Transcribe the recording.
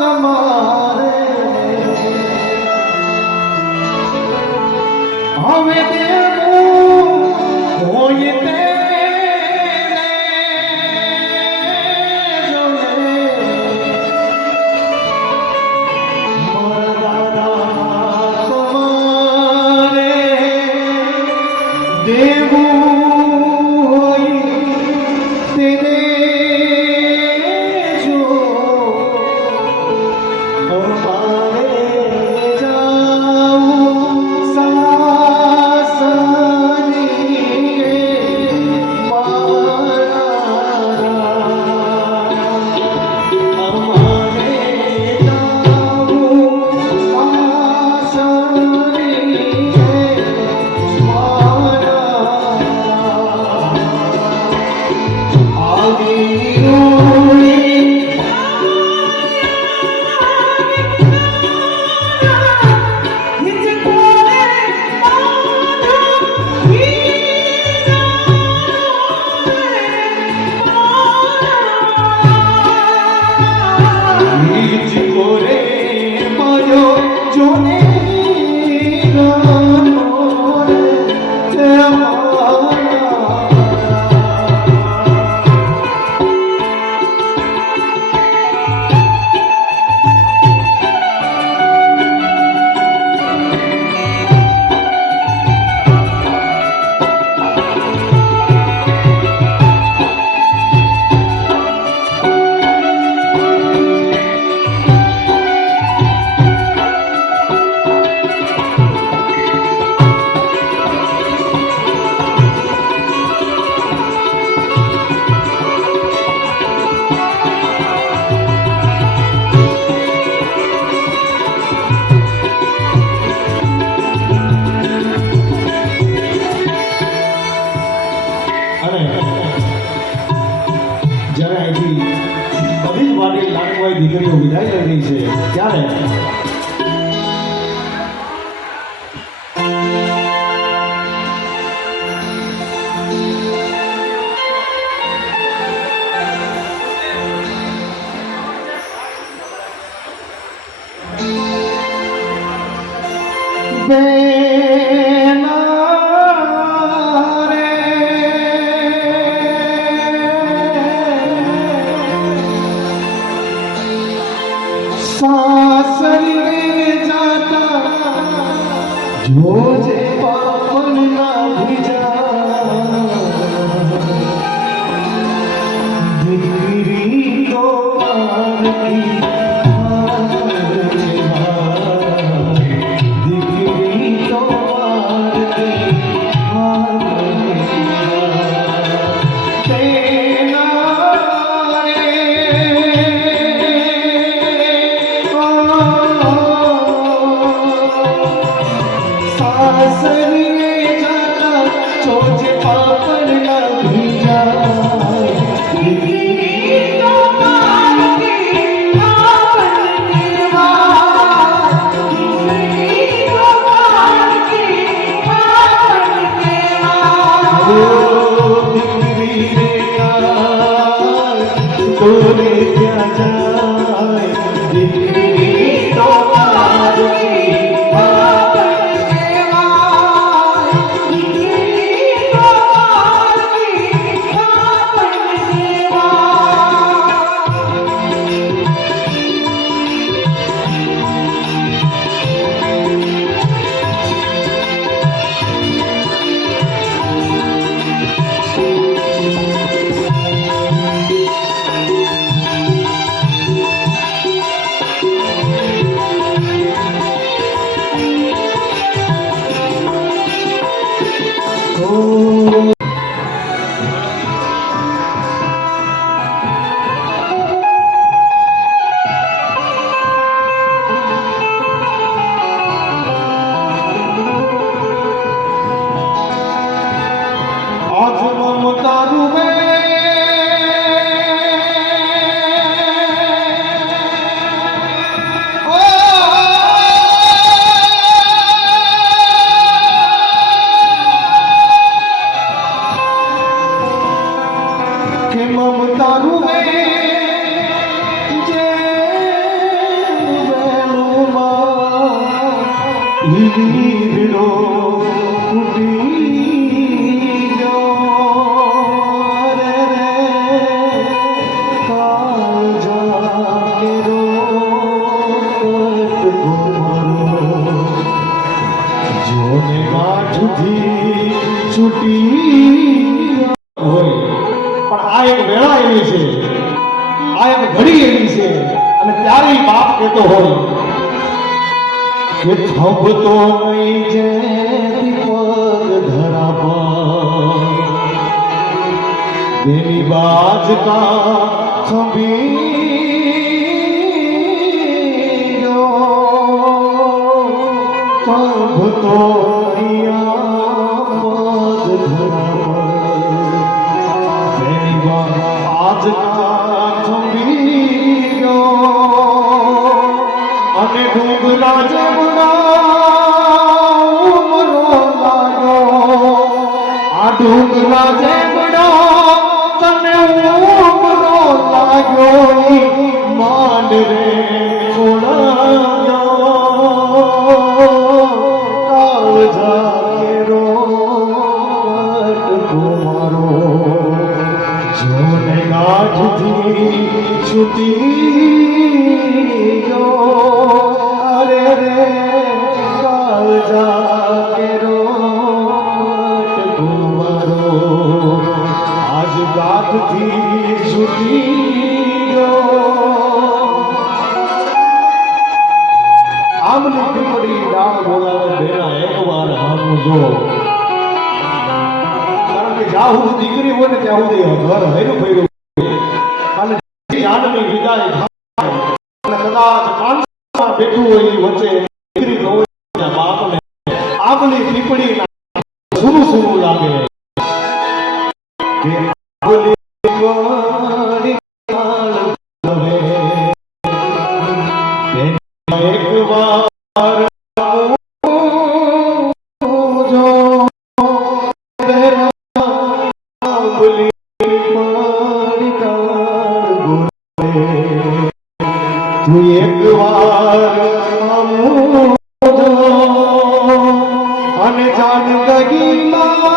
તમારે. હવે દેવું હોય જ્યારે અહીંથી બધી જ વાડી લાડકવાઈ દીકરીઓ વિદાય લઈ છે ત્યારે Onde তোরে যায়। Vivir no વેળા એવી છે. આ એક ઘડી એવી છે અને ત્યારે બાપ કહેતો હોય કે થંભતો નહીં જે પગ ધરા પર તેની બાજ કા થંભી ડુંગરા જેવડા તને ઉમરો લાગ્યો માંડ રે છૂટી અરે રે કાળજા કેરો સુધી દીકરી હોય ને ત્યાં સુધી ઘર હૈરું ફર્યું અને જાનની વિદાય અને બેઠું હોય વચ્ચે દીકરી હોય બાપને પીપળી আমি জানতে গিলা